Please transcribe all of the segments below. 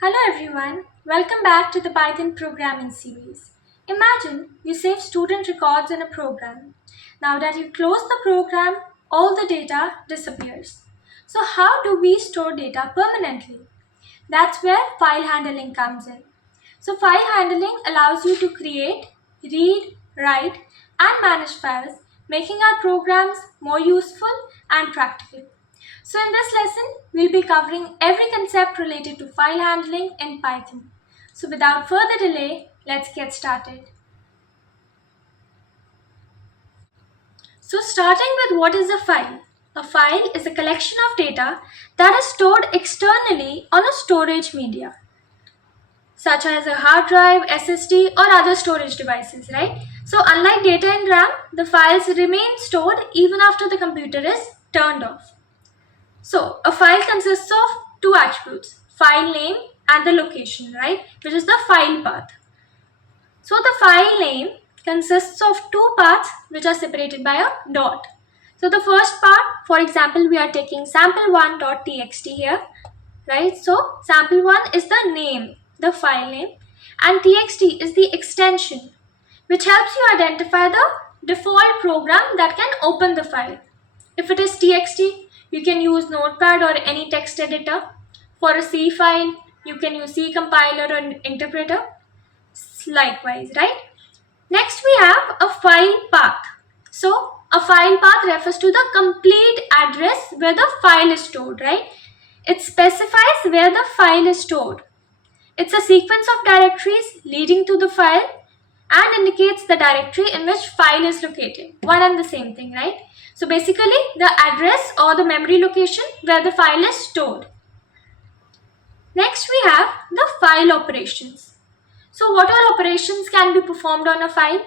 Hello everyone, welcome back to the Python programming series. Imagine you save student records in a program. Now that you close the program, all the data disappears. So how do we store data permanently? That's where file handling comes in. So file handling allows you to create, read, write and manage files, making our programs more useful and practical. So in this lesson, we'll be covering every concept related to file handling in Python. So without further delay, let's get started. So starting with what is a file? A file is a collection of data that is stored externally on a storage media, such as a hard drive, SSD or other storage devices, right? So unlike data in RAM, the files remain stored even after the computer is turned off. So a file consists of two attributes, file name and the location, right? Which is the file path. So the file name consists of two paths which are separated by a dot. So the first part, for example, we are taking sample1.txt here, right? So sample1 is the name, the file name, and txt is the extension which helps you identify the default program that can open the file. If it is txt, you can use Notepad or any text editor. For a C file, you can use C compiler or interpreter. Likewise, right? Next, we have a file path. So, a file path refers to the complete address where the file is stored, right? It specifies where the file is stored. It's a sequence of directories leading to the file and indicates the directory in which file is located. One and the same thing, right? So basically the address or the memory location where the file is stored. Next we have the file operations. So what all operations can be performed on a file?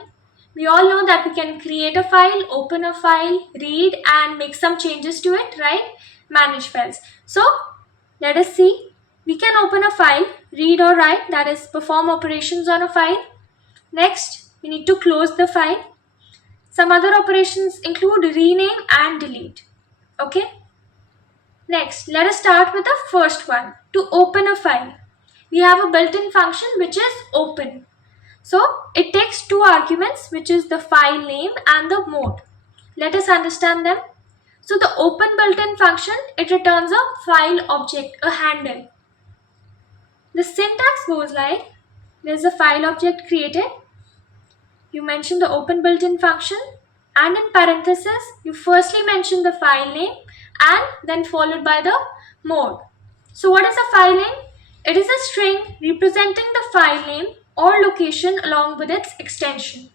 We all know that we can create a file, open a file, read and make some changes to it, right? Manage files. So let us see. We can open a file, read or write, that is perform operations on a file. Next, we need to close the file. Some other operations include rename and delete. Okay. Next, let us start with the first one. To open a file, we have a built-in function which is open. So it takes two arguments, which is the file name and the mode. Let us understand them. So the open built-in function, it returns a file object, a handle. The syntax goes like, there is a file object created. You mention the open built-in function and in parentheses, you firstly mention the file name and then followed by the mode. So what is a file name? It is a string representing the file name or location along with its extension.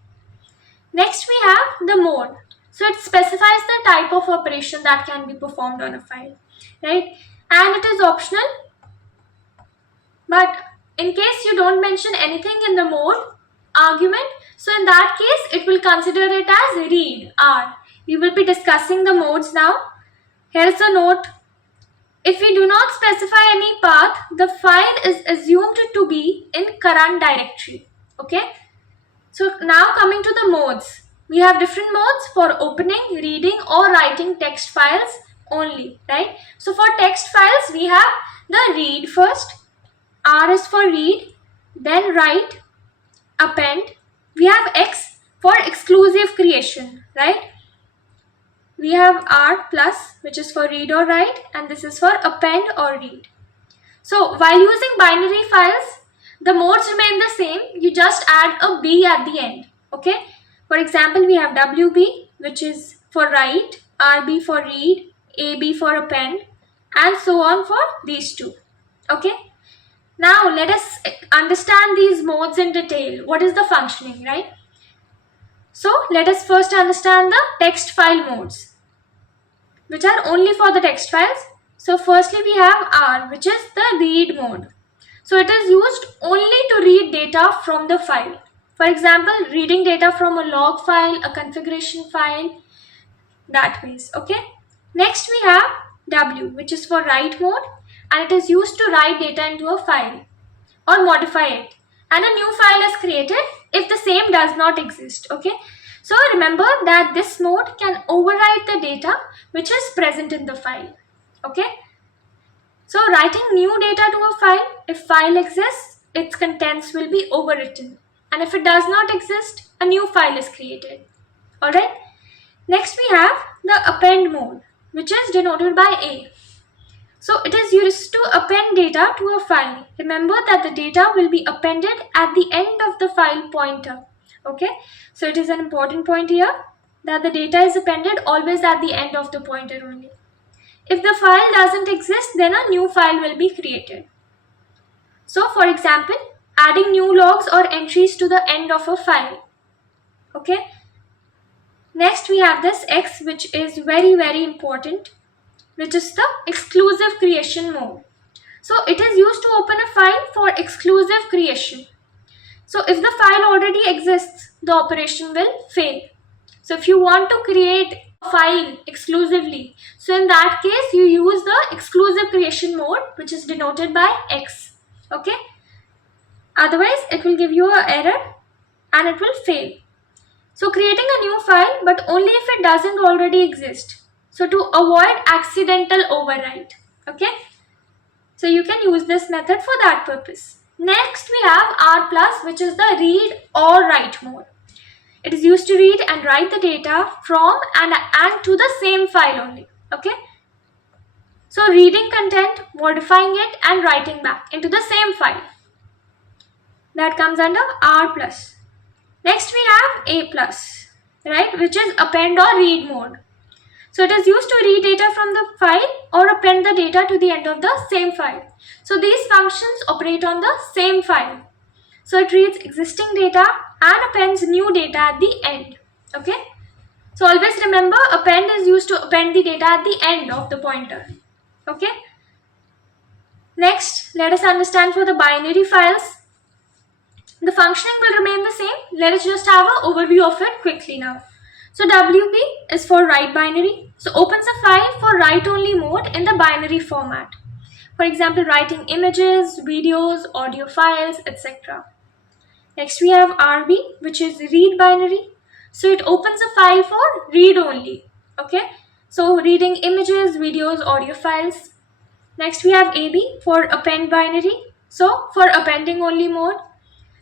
Next we have the mode. So it specifies the type of operation that can be performed on a file, right? And it is optional. But in case you don't mention anything in the mode argument, so in that case, it will consider it as read, R. We will be discussing the modes now. Here is a note. If we do not specify any path, the file is assumed to be in current directory. Okay. So now coming to the modes. We have different modes for opening, reading or writing text files only, right? So for text files, we have the read first. R is for read, then write, append. We have X for exclusive creation, right? We have R plus, which is for read or write, and this is for append or read. So while using binary files, the modes remain the same. You just add a B at the end, okay? For example, we have WB, which is for write, RB for read, AB for append, and so on for these two, okay? Now let us understand these modes in detail. What is the functioning, right? So let us first understand the text file modes, which are only for the text files. So firstly we have R, which is the read mode. So it is used only to read data from the file. For example, reading data from a log file, a configuration file, that ways, okay? Next we have W, which is for write mode, and it is used to write data into a file or modify it, and a new file is created if the same does not exist, okay? So remember that this mode can overwrite the data which is present in the file, okay? So writing new data to a file, if file exists, its contents will be overwritten. And if it does not exist, a new file is created. Alright. Next we have the append mode, which is denoted by A. So it is used to append data to a file. Remember that the data will be appended at the end of the file pointer. Okay. So it is an important point here that the data is appended always at the end of the pointer only. If the file doesn't exist, then a new file will be created. So for example, adding new logs or entries to the end of a file. Okay. Next we have this X, which is very important, which is the exclusive creation mode. So it is used to open a file for exclusive creation. So if the file already exists, the operation will fail. So if you want to create a file exclusively, so in that case you use the exclusive creation mode, which is denoted by X. Okay. Otherwise it will give you an error and it will fail. So creating a new file, but only if it doesn't already exist. So to avoid accidental overwrite. Okay. So you can use this method for that purpose. Next we have R+, which is the read or write mode. It is used to read and write the data from and to the same file only. Okay. So reading content, modifying it and writing back into the same file. That comes under R+. Next we have A+, right, which is append or read mode. So it is used to read data from the file or append the data to the end of the same file. So these functions operate on the same file. So it reads existing data and appends new data at the end. Okay. So always remember, append is used to append the data at the end of the pointer. Okay. Next, let us understand for the binary files. The functioning will remain the same. Let us just have an overview of it quickly now. So WB is for write binary. So opens a file for write only mode in the binary format. For example, writing images, videos, audio files, etc. Next we have RB, which is read binary. So it opens a file for read only. Okay. So reading images, videos, audio files. Next we have AB for append binary. So for appending only mode.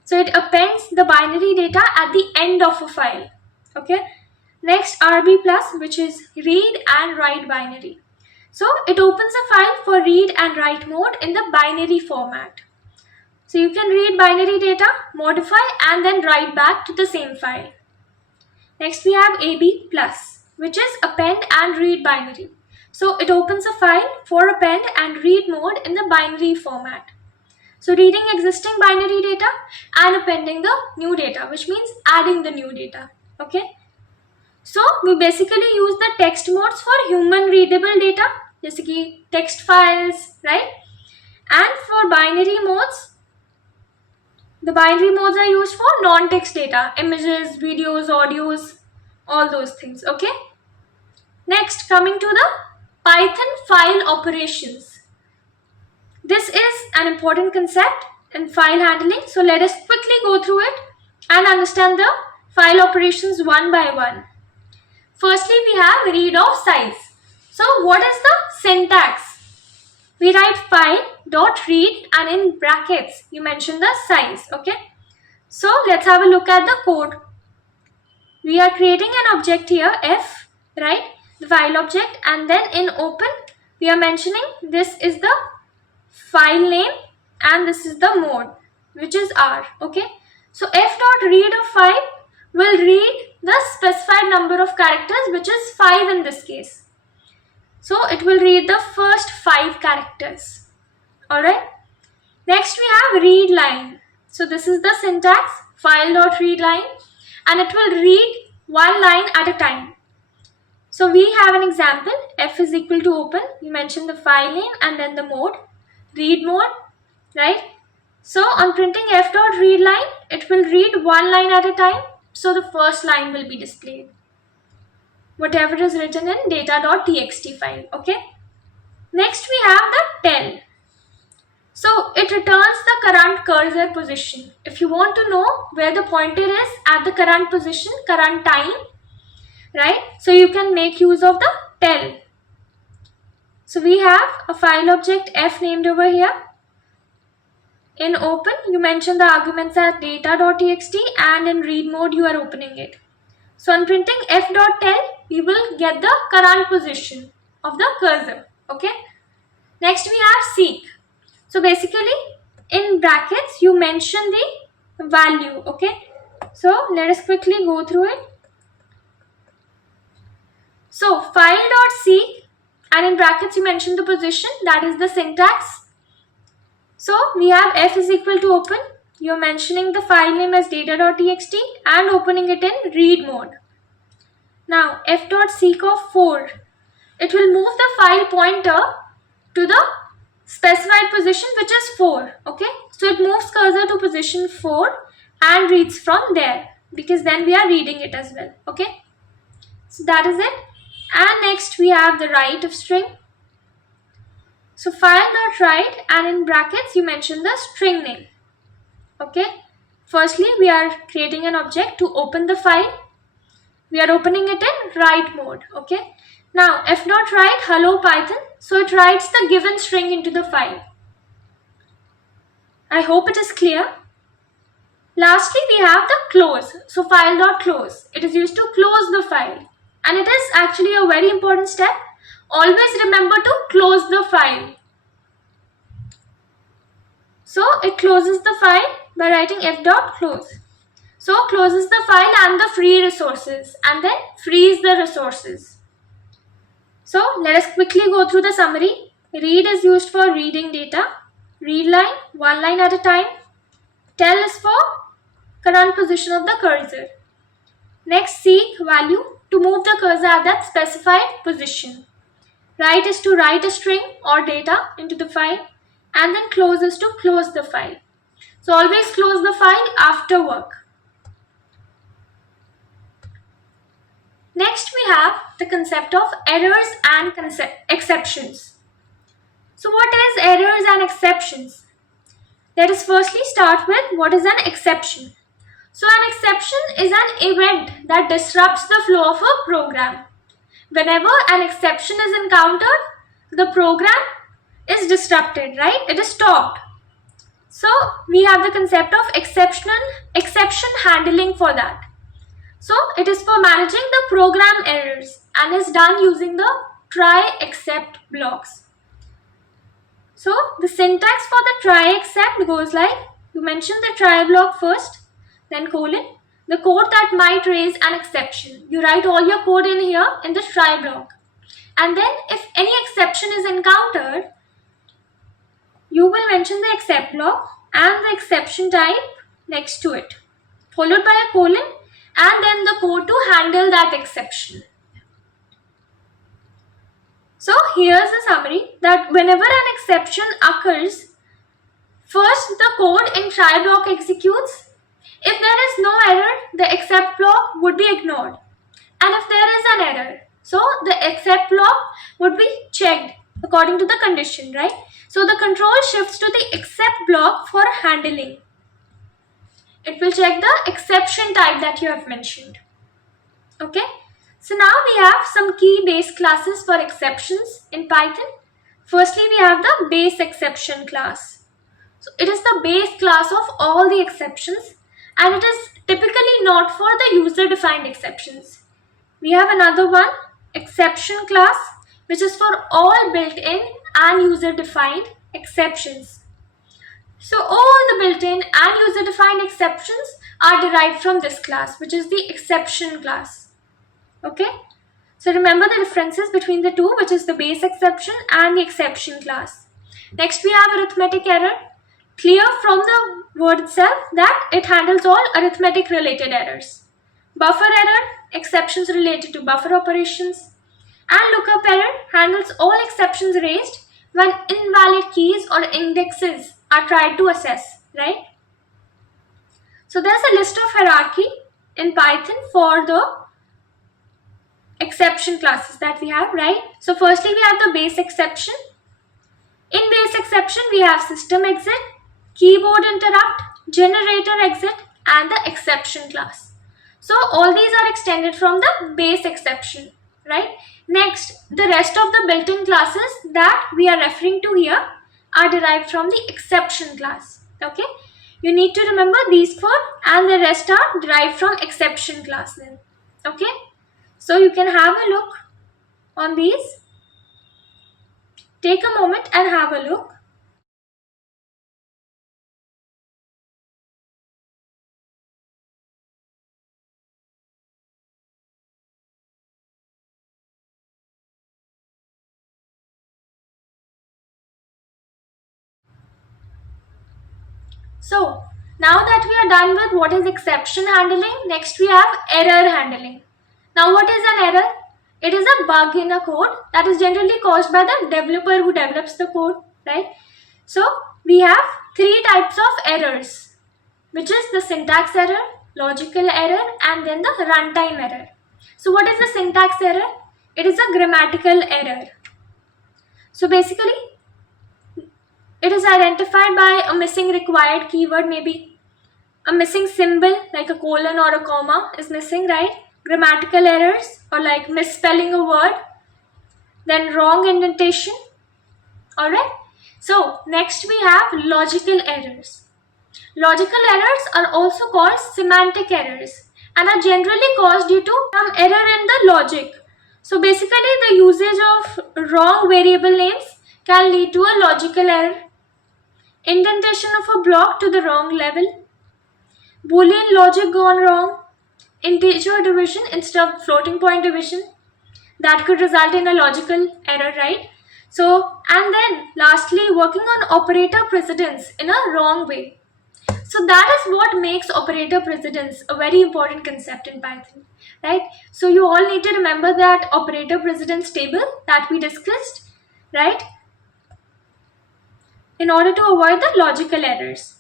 So it appends the binary data at the end of a file. Okay. Next RB+, which is read and write binary. So it opens a file for read and write mode in the binary format. So you can read binary data, modify and then write back to the same file. Next we have AB+, which is append and read binary. So it opens a file for append and read mode in the binary format. So reading existing binary data and appending the new data, which means adding the new data. Okay. So we basically use the text modes for human readable data, like text files, right? And for binary modes, the binary modes are used for non-text data, images, videos, audios, all those things. Okay. Next, coming to the Python file operations. This is an important concept in file handling. So let us quickly go through it and understand the file operations one by one. Firstly, we have read of size. So what is the syntax? We write file.read and in brackets you mention the size. Okay. So let's have a look at the code. We are creating an object here, F, right? The file object, and then in open we are mentioning this is the file name and this is the mode, which is R. Okay. So f.read of file will read the specified number of characters, which is 5 in this case. So it will read the first 5 characters. Alright. Next we have read line. So this is the syntax, file.read line, and it will read one line at a time. So we have an example, f is equal to open, you mention the file name and then the mode, read mode, right? So on printing f.read line, it will read one line at a time. So the first line will be displayed, whatever is written in data.txt file. Okay. Next we have the tell. So it returns the current cursor position. If you want to know where the pointer is at the current position, current time, right? So you can make use of the tell. So we have a file object f named over here. In open, you mention the arguments as data.txt, and in read mode, you are opening it. So on printing f.tell, we will get the current position of the cursor. Okay. Next we have seek. So basically, in brackets, you mention the value. Okay. So let us quickly go through it. So file.seek, and in brackets, you mention the position, that is the syntax. So we have f is equal to open. You're mentioning the file name as data.txt and opening it in read mode. Now f.seek of 4. It will move the file pointer to the specified position, which is 4. Okay. So it moves cursor to position 4 and reads from there, because then we are reading it as well. Okay. So that is it. And next we have the write of string. So file.write, and in brackets you mention the string name. Okay. Firstly, we are creating an object to open the file. We are opening it in write mode. Okay. Now f.write hello Python. So it writes the given string into the file. I hope it is clear. Lastly, we have the close. So file.close. It is used to close the file. And it is actually a very important step. Always remember to close the file. So it closes the file by writing f.close. So closes the file and the free resources, and then frees the resources. So let us quickly go through the summary. Read is used for reading data. Read line, one line at a time. Tell is for current position of the cursor. Next, seek value to move the cursor at that specified position. Write is to write a string or data into the file, and then close is to close the file. So always close the file after work. Next we have the concept of errors and exceptions. So what is errors and exceptions? Let us firstly start with what is an exception. So an exception is an event that disrupts the flow of a program. Whenever an exception is encountered, the program is disrupted, right? It is stopped. So we have the concept of exception handling for that. So it is for managing the program errors and is done using the try except blocks. So the syntax for the try except goes like, you mention the try block first, then colon, the code that might raise an exception. You write all your code in here in the try block. And then if any exception is encountered, you will mention the except block and the exception type next to it, followed by a colon, and then the code to handle that exception. So here's a summary that whenever an exception occurs, first the code in try block executes. If there is no error, the except block would be ignored. And if there is an error, so the except block would be checked according to the condition, right? So the control shifts to the except block for handling. It will check the exception type that you have mentioned. Okay. So now we have some key base classes for exceptions in Python. Firstly, we have the base exception class. So it is the base class of all the exceptions, and it is typically not for the user-defined exceptions. We have another one, exception class, which is for all built-in and user-defined exceptions. So all the built-in and user-defined exceptions are derived from this class, which is the exception class. Okay. So remember the differences between the two, which is the base exception and the exception class. Next we have arithmetic error. Clear from the word itself that it handles all arithmetic related errors. Buffer error, exceptions related to buffer operations. And lookup error handles all exceptions raised when invalid keys or indexes are tried to assess, right? So there's a list of hierarchy in Python for the exception classes that we have, right? So firstly we have the base exception. In base exception we have system exit, keyboard interrupt, generator exit, and the exception class. So all these are extended from the base exception. right? Next, the rest of the built-in classes that we are referring to here are derived from the exception class. Okay, you need to remember these four, and the rest are derived from exception class then. Okay, so you can have a look on these. Take a moment and have a look. So now that we are done with what is exception handling, next we have error handling. Now what is an error? It is a bug in a code that is generally caused by the developer who develops the code, right? So we have three types of errors, which is the syntax error, logical error, and then the runtime error. So what is the syntax error? It is a grammatical error. So basically, it is identified by a missing required keyword, maybe a missing symbol like a colon or a comma is missing, right? Grammatical errors, or like misspelling a word, then wrong indentation. Alright, so next we have logical errors. Logical errors are also called semantic errors and are generally caused due to some error in the logic. So basically, the usage of wrong variable names can lead to a logical error. Indentation of a block to the wrong level, Boolean logic gone wrong, integer division instead of floating point division, that could result in a logical error, right? So, and then lastly, working on operator precedence in a wrong way. So that is what makes operator precedence a very important concept in Python, right? So you all need to remember that operator precedence table that we discussed, right? In order to avoid the logical errors.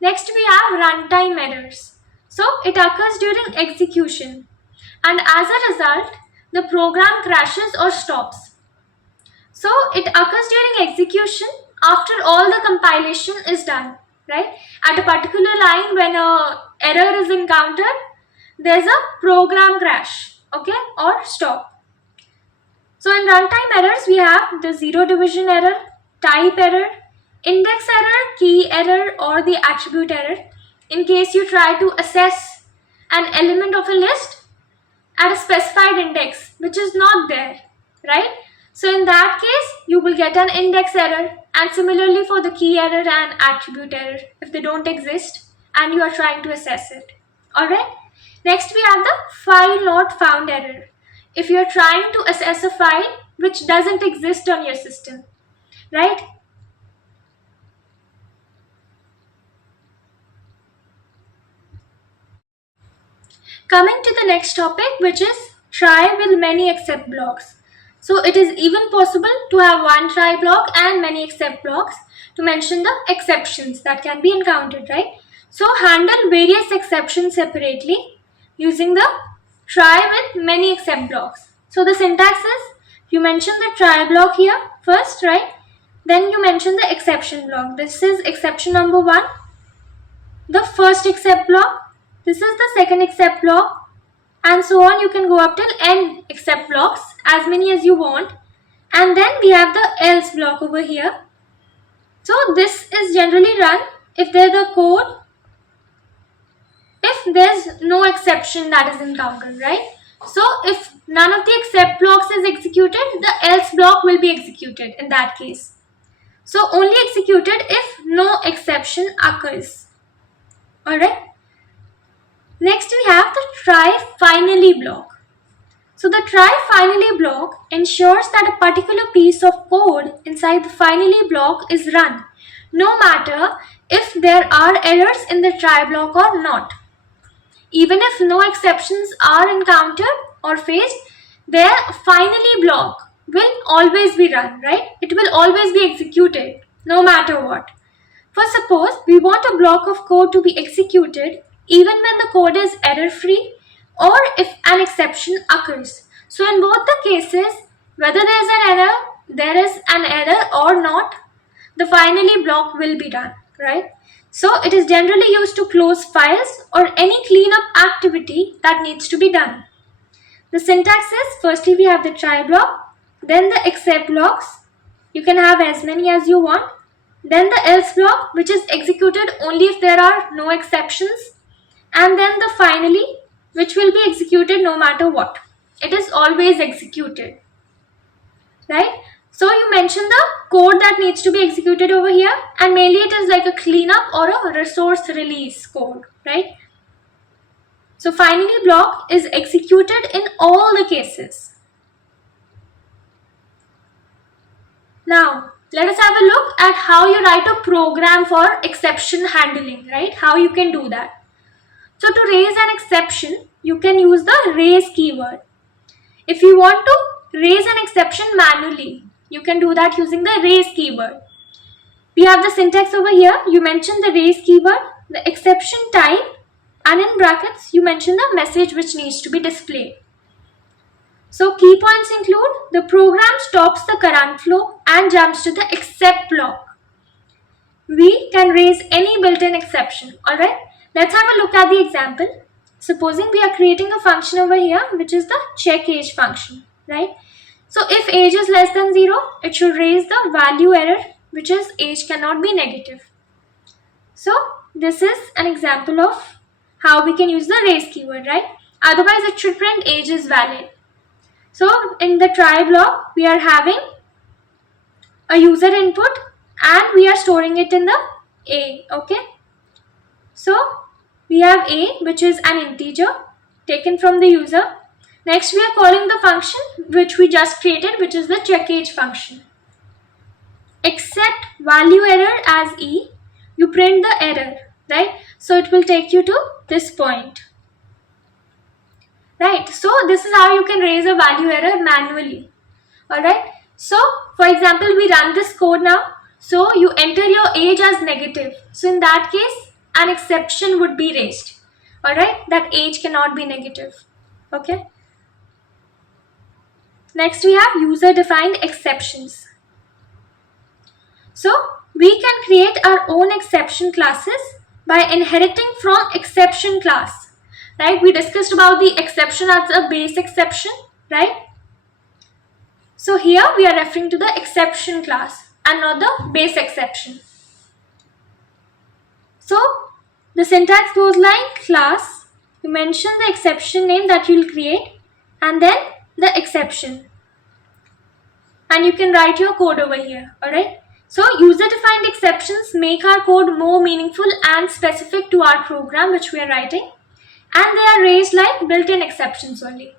Next we have runtime errors. So it occurs during execution, and as a result the program crashes or stops. So it occurs during execution after all the compilation is done, right? At a particular line, when a error is encountered, there's a program crash, okay, or stop. So in runtime errors we have the zero division error, type error, index error, key error, or the attribute error in case you try to assess an element of a list at a specified index which is not there, right? So in that case you will get an index error, and similarly for the key error and attribute error if they don't exist and you are trying to assess it. Alright, next we have the file not found error. If you are trying to assess a file which doesn't exist on your system, right? Coming to the next topic, which is try with many except blocks. So it is even possible to have one try block and many except blocks, to mention the exceptions that can be encountered, right? So handle various exceptions separately using the try with many except blocks. So the syntax is, you mention the try block here first, right? Then you mention the exception block. This is exception number 1. The first except block. This is the second except block, and so on. You can go up till n except blocks, as many as you want. And then we have the else block over here. So this is generally run if there's the code, if there's no exception that is encountered, right? So if none of the except blocks is executed, the else block will be executed in that case. So only executed if no exception occurs. Alright. Next we have the try finally block. So the try finally block ensures that a particular piece of code inside the finally block is run, no matter if there are errors in the try block or not. Even if no exceptions are encountered or faced, their finally block will always be run, right? It will always be executed, no matter what. For suppose we want a block of code to be executed even when the code is error-free or if an exception occurs. So in both the cases, whether there is an error or not, the finally block will be done, right? So it is generally used to close files or any cleanup activity that needs to be done. The syntax is, firstly we have the try block, then the except blocks. You can have as many as you want. Then the else block, which is executed only if there are no exceptions. And then the finally, which will be executed no matter what. It is always executed, right? So you mention the code that needs to be executed over here, and mainly it is like a cleanup or a resource release code, right? So finally block is executed in all the cases. Now let us have a look at how you write a program for exception handling, right? How you can do that. So to raise an exception, you can use the raise keyword. If you want to raise an exception manually, you can do that using the raise keyword. We have the syntax over here. You mention the raise keyword, the exception type, and in brackets, you mention the message which needs to be displayed. So key points include the program stops the current flow and jumps to the except block. We can raise any built-in exception. Alright, let's have a look at the example. Supposing we are creating a function over here, which is the check age function, right? So if age is less than 0, it should raise the value error, which is age cannot be negative. So this is an example of how we can use the raise keyword, right? Otherwise it should print age is valid. So in the try block, we are having a user input and we are storing it in the A, okay? So we have A, which is an integer taken from the user. Next we are calling the function which we just created, which is the check age function. Accept value error as E, you print the error, right? So it will take you to this point. Right, so this is how you can raise a value error manually. Alright, so for example, we run this code now. So you enter your age as negative. So in that case, an exception would be raised. Alright, that age cannot be negative. Okay. Next we have user defined exceptions. So we can create our own exception classes by inheriting from exception class. Right, we discussed about the exception as a base exception, right? So here we are referring to the exception class and not the base exception. So the syntax goes like class, you mention the exception name that you will create and then the exception. And you can write your code over here, alright? So user defined exceptions make our code more meaningful and specific to our program which we are writing. And they are raised like built-in exceptions only.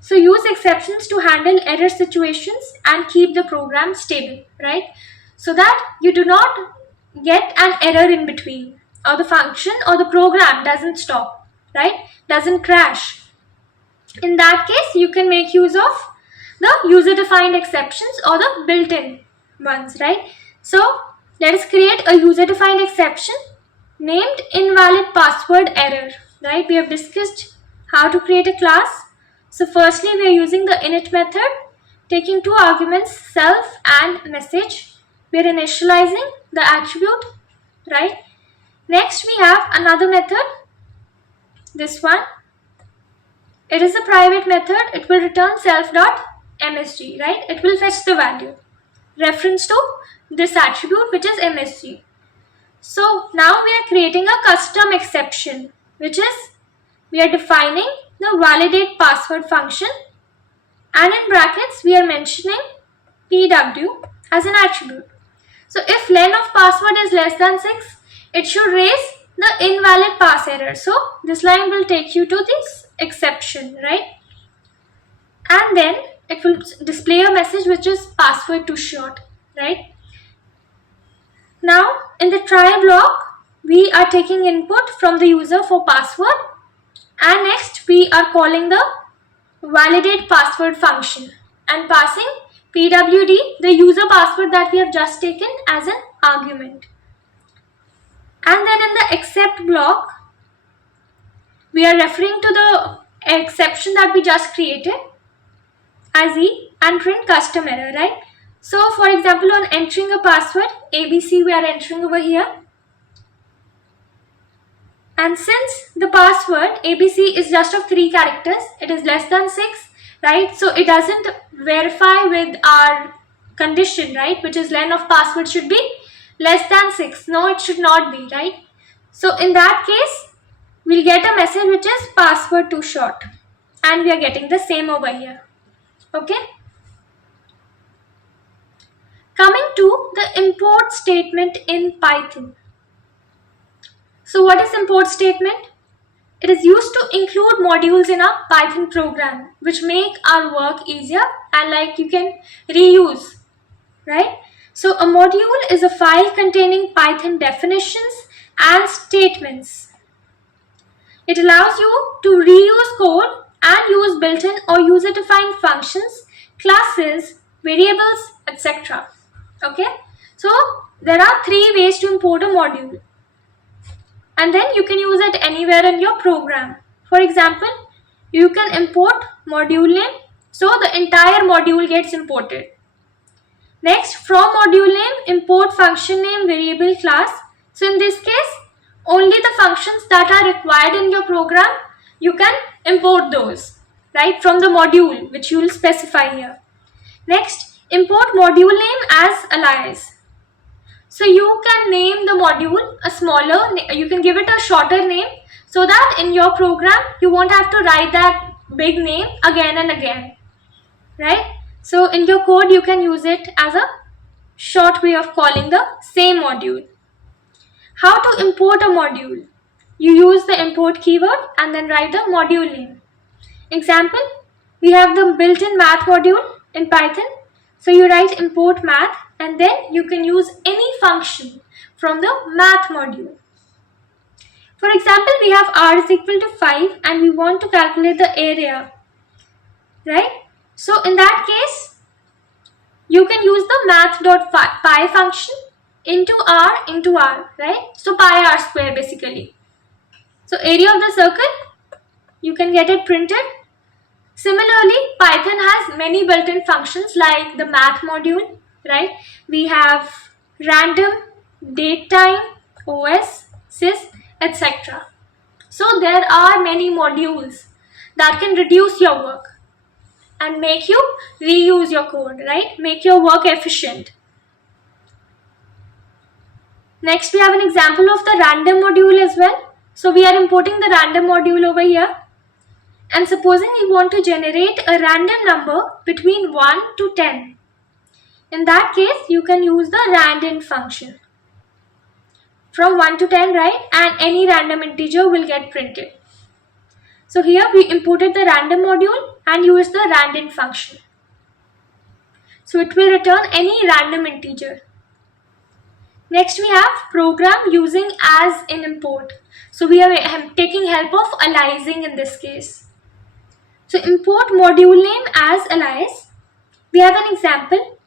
So use exceptions to handle error situations and keep the program stable, right? So that you do not get an error in between, or the function or the program doesn't stop, right? Doesn't crash. In that case, you can make use of the user-defined exceptions or the built-in ones, right? So let us create a user-defined exception named invalid password error. Right, we have discussed how to create a class. So firstly we are using the init method, taking two arguments, self and message. We are initializing the attribute, right? Next we have another method, this one. It is a private method. It will return self.msg, right? It will fetch the value reference to this attribute which is msg. So now we are creating a custom exception, which is we are defining the validate password function and in brackets we are mentioning pw as an attribute. So if len of password is less than 6, it should raise the invalid pass error. So this line will take you to this exception, right? And then it will display a message which is password too short, right? Now in the try block, we are taking input from the user for password and next we are calling the validate password function and passing pwd, the user password that we have just taken, as an argument. And then in the except block, we are referring to the exception that we just created as E and print custom error, right? So for example, on entering a password ABC, we are entering over here. And since the password ABC is just of 3 characters, it is less than 6, right? So it doesn't verify with our condition, right? Which is len of password should be less than 6. No, it should not be, right? So in that case, we'll get a message which is password too short. And we are getting the same over here. Okay? Coming to the import statement in Python. So what is import statement? It is used to include modules in a Python program which make our work easier and like you can reuse, right? So a module is a file containing Python definitions and statements. It allows you to reuse code and use built-in or user-defined functions, classes, variables, etc. Okay, so there are 3 ways to import a module. And then you can use it anywhere in your program. For example, you can import module name, so the entire module gets imported. Next, from module name, import function name, variable, class. So in this case, only the functions that are required in your program, you can import those, right, from the module which you will specify here. Next, import module name as alias. So you can name the module a smaller, you can give it a shorter name so that in your program you won't have to write that big name again and again, right? So in your code you can use it as a short way of calling the same module. How to import a module? You use the import keyword and then write the module name. Example, we have the built-in math module in Python. So you write import math and then you can use any function from the math module. For example, we have r is equal to 5 and we want to calculate the area, right? So in that case, you can use the math.py function into r, right? So pi r square basically. So area of the circle, you can get it printed. Similarly, Python has many built-in functions like the math module, right? We have random, datetime, OS, sys, etc. So there are many modules that can reduce your work and make you reuse your code, right? Make your work efficient. Next, we have an example of the random module as well. So we are importing the random module over here. And supposing we want to generate a random number between 1 to 10. In that case, you can use the random function. From 1 to 10, right? And any random integer will get printed. So here we imported the random module and used the random function. So it will return any random integer. Next we have program using as in import. So we are taking help of aliasing in this case. So import module name as alias. We have an example.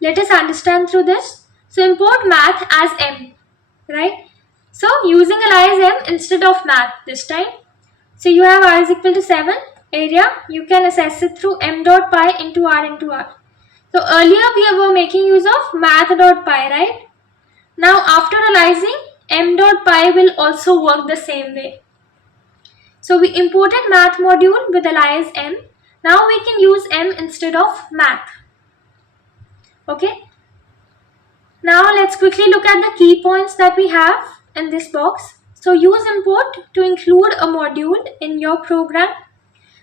Let us understand through this. So import math as m, right? So using alias m instead of math this time. So you have r is equal to 7 area. You can access it through m.py into r. So earlier we were making use of math.py, right? Now after aliasing, m.py will also work the same way. So we imported math module with alias m. Now we can use m instead of math. Okay. Now let's quickly look at the key points that we have in this box. So use import to include a module in your program.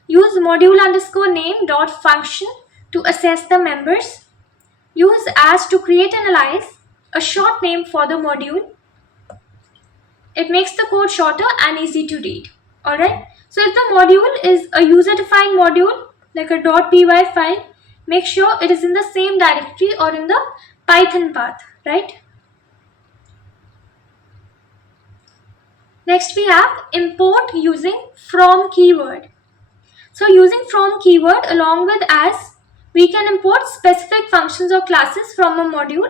Use module underscore name dot function to access the members. Use as to create an alias, a short name for the module. It makes the code shorter and easy to read. Alright, so if the module is a user-defined module like a .py file, make sure it is in the same directory or in the Python path, right? Next we have import using from keyword. So using from keyword along with as, we can import specific functions or classes from a module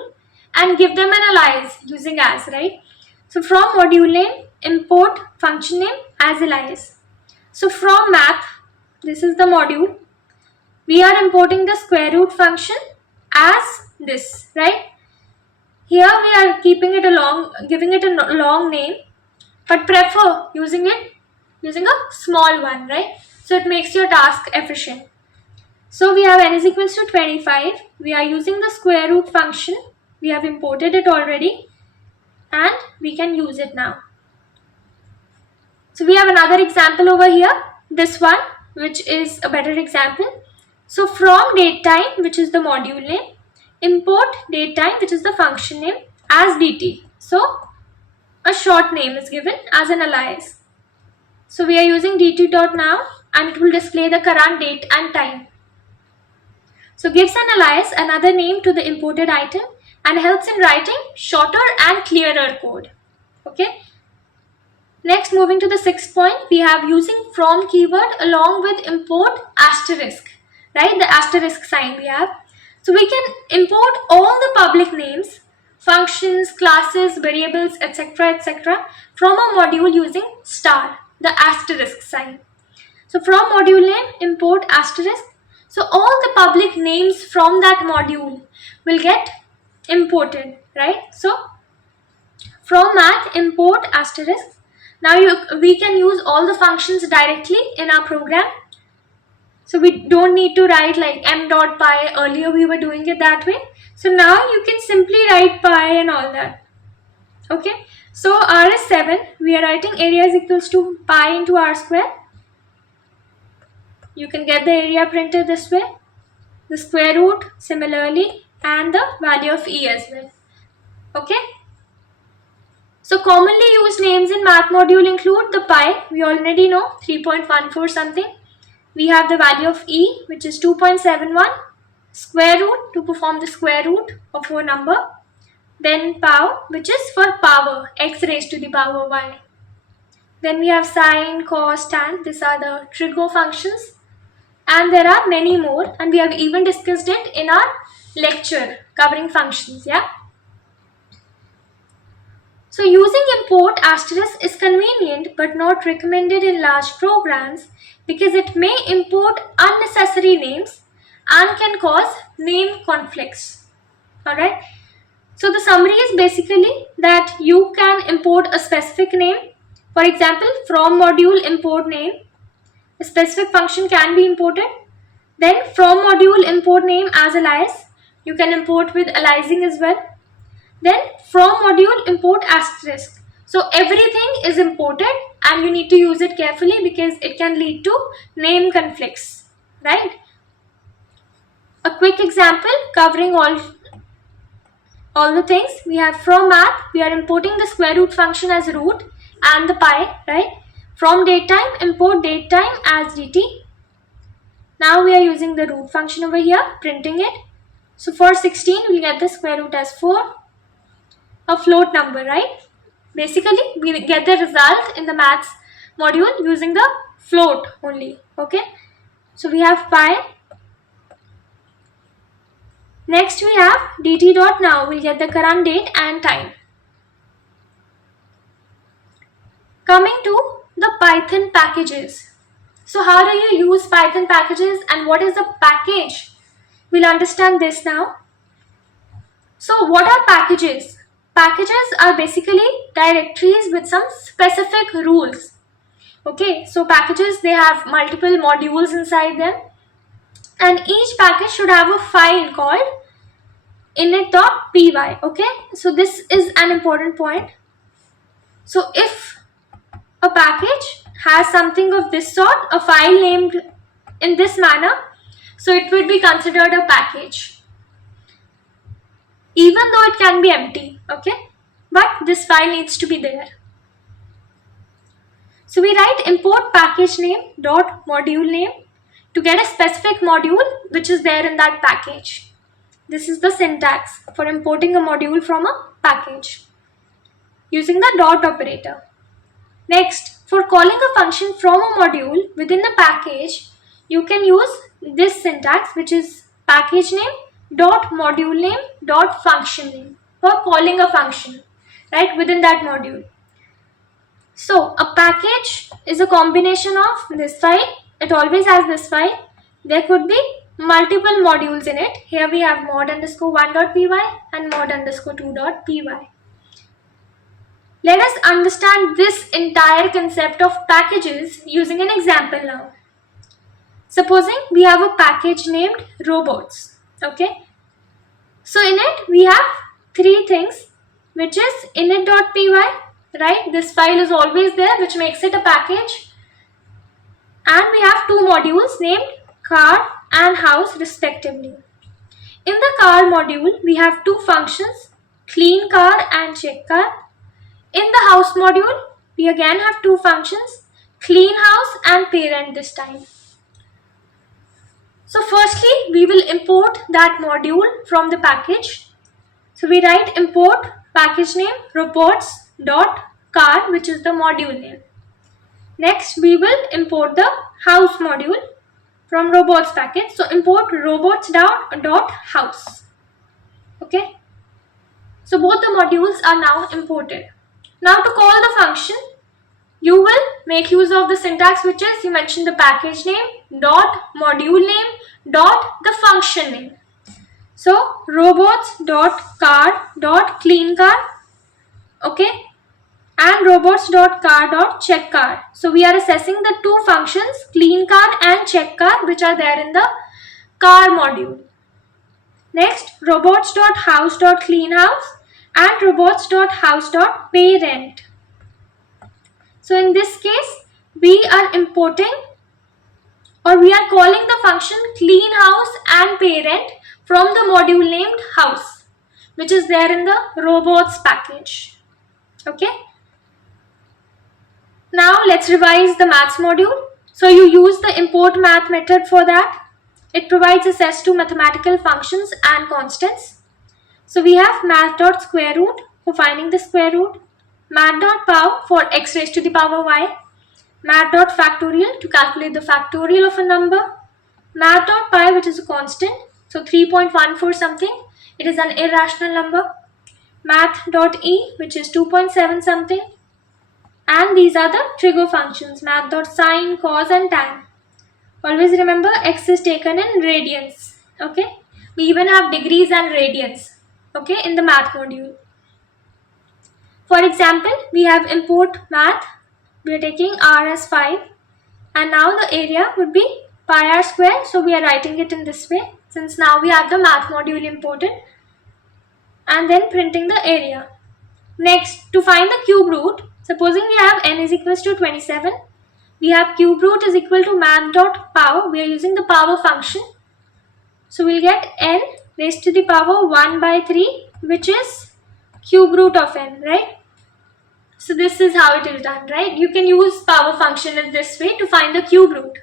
and give them an alias using as, right? So from module name, import function name as alias. So from math, this is the module. We are importing the square root function as this, right? Here we are keeping it giving it a long name. but prefer using a small one, right? So it makes your task efficient. So we have n is equals to 25. We are using the square root function. We have imported it already and we can use it now. So we have another example over here, this one, which is a better example. So from datetime, which is the module name, import datetime, which is the function name, as dt. So a short name is given as an alias. So we are using dt.now and it will display the current date and time. So gives an alias another name to the imported item and helps in writing shorter and clearer code. Okay. Next, moving to the sixth point, we have using from keyword along with import asterisk, right? The asterisk sign we have. So we can import all the public names, functions, classes, variables, etc. from a module using star, the asterisk sign. So from module name, import asterisk. So all the public names from that module will get imported, right? So from math, import asterisk. Now we can use all the functions directly in our program. So we don't need to write like m.py. Earlier we were doing it that way. So now you can simply write pi and all that. Okay. So r is 7. We are writing area is equals to pi into r square. You can get the area printed this way. The square root similarly and the value of e as well. Okay. So commonly used names in math module include the pi, we already know 3.14 something. We have the value of e, which is 2.71, square root to perform the square root of a number. Then pow, which is for power, x raised to the power y. Then we have sine, cos, tan, these are the trig functions. And there are many more and we have even discussed it in our lecture covering functions, yeah. So using import asterisk is convenient but not recommended in large programs because it may import unnecessary names and can cause name conflicts. Alright. So the summary is basically that you can import a specific name. For example, from module import name, a specific function can be imported. Then from module import name as alias, you can import with aliasing as well. Then from module import asterisk. So everything is imported and you need to use it carefully because it can lead to name conflicts, right? A quick example covering all the things. We have from math, we are importing the square root function as root and the pi, right? From datetime, import datetime as dt. Now we are using the root function over here, printing it. So for 16, we get the square root as 4. A float number, right? Basically, we get the result in the maths module using the float only. Okay. So we have pi. Next we have dt.now. We'll get the current date and time. Coming to the Python packages. So how do you use Python packages and what is a package? We'll understand this now. So what are packages? Packages are basically directories with some specific rules. Okay, so packages, they have multiple modules inside them and each package should have a file called init.py. Okay, so this is an important point. So if a package has something of this sort, a file named in this manner, so it would be considered a package. Even though it can be empty, okay, but this file needs to be there. So we write import package name dot module name to get a specific module which is there in that package. This is the syntax for importing a module from a package using the dot operator. Next, for calling a function from a module within the package, you can use this syntax, which is package name dot module name dot function name for calling a function, right, within that module. So a package is a combination of this file. It always has this file. There could be multiple modules in it. Here we have mod_1.py and mod_2.py. Let us understand this entire concept of packages using an example now. Supposing we have a package named robots. Okay. So in it we have three things, which is init.py, right? This file is always there, which makes it a package. And we have two modules named car and house respectively. In the car module, we have two functions, clean car and check car. In the house module, we again have two functions, clean house and parent this time. So firstly, we will import that module from the package. So we write import package name robots.car, which is the module name. Next, we will import the house module from robots package. So import robots.house. Okay. So both the modules are now imported. Now to call the function, you will make use of the syntax, which is you mention the package name dot module name dot the function name. So robots.car.cleanCar, okay, and robots.car.checkCar. So we are assessing the two functions, cleanCar and checkCar, which are there in the car module. Next, robots.house.cleanhouse and robots.house.parent. So in this case, we are importing, or we are calling the function clean house and parent from the module named house, which is there in the robots package. Okay. Now let's revise the maths module. So you use the import math method for that. It provides access to mathematical functions and constants. So we have math.square root for finding the square root, math.pow for x raised to the power y, math.factorial to calculate the factorial of a number, math.pi, which is a constant, so 3.14 something, it is an irrational number, math.e, which is 2.7 something, and these are the trigger functions, math.sine, cos and tan. Always remember x is taken in radians. Okay, we even have degrees and radians, okay, in the math module. For example, we have import math, we are taking r as 5, and now the area would be pi r square, so we are writing it in this way since now we have the math module imported, and then printing the area. Next, to find the cube root, supposing we have n is equals to 27, we have cube root is equal to math.power, we are using the power function, so we'll get n raised to the power 1 by 3, which is cube root of n, right? So this is how it is done, right? You can use power function in this way to find the cube root.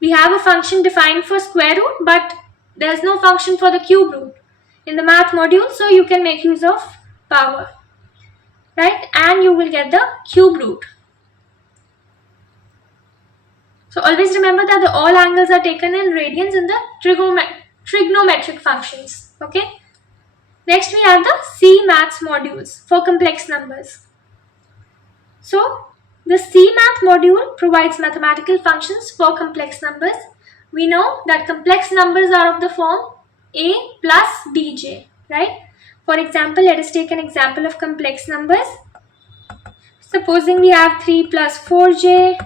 We have a function defined for square root, but there's no function for the cube root in the math module, so you can make use of power, right? And you will get the cube root. So always remember that all angles are taken in radians in the trigonometric functions, okay? Next, we have the C maths modules for complex numbers. So the C math module provides mathematical functions for complex numbers. We know that complex numbers are of the form a plus bj, right? For example, let us take an example of complex numbers. Supposing we have 3 plus 4j,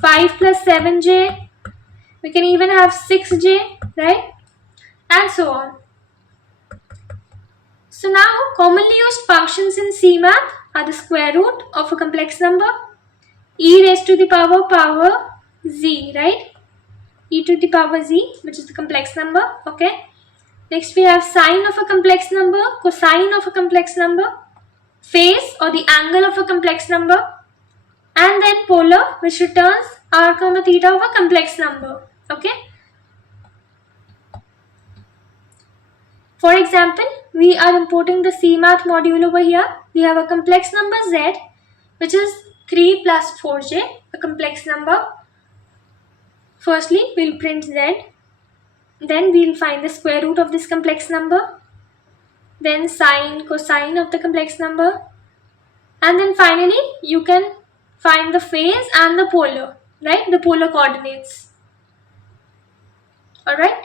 5 plus 7j, we can even have 6j, right? And so on. So now, commonly used functions in C math are the square root of a complex number, e raised to the power z, right? E to the power z, which is the complex number, okay? Next, we have sine of a complex number, cosine of a complex number, phase or the angle of a complex number, and then polar, which returns r comma theta of a complex number, okay? For example, we are importing the C math module over here. We have a complex number z, which is 3 plus 4j, a complex number. Firstly, we'll print z. Then we'll find the square root of this complex number. Then sine, cosine of the complex number. And then finally, you can find the phase and the polar, right? The polar coordinates. Alright.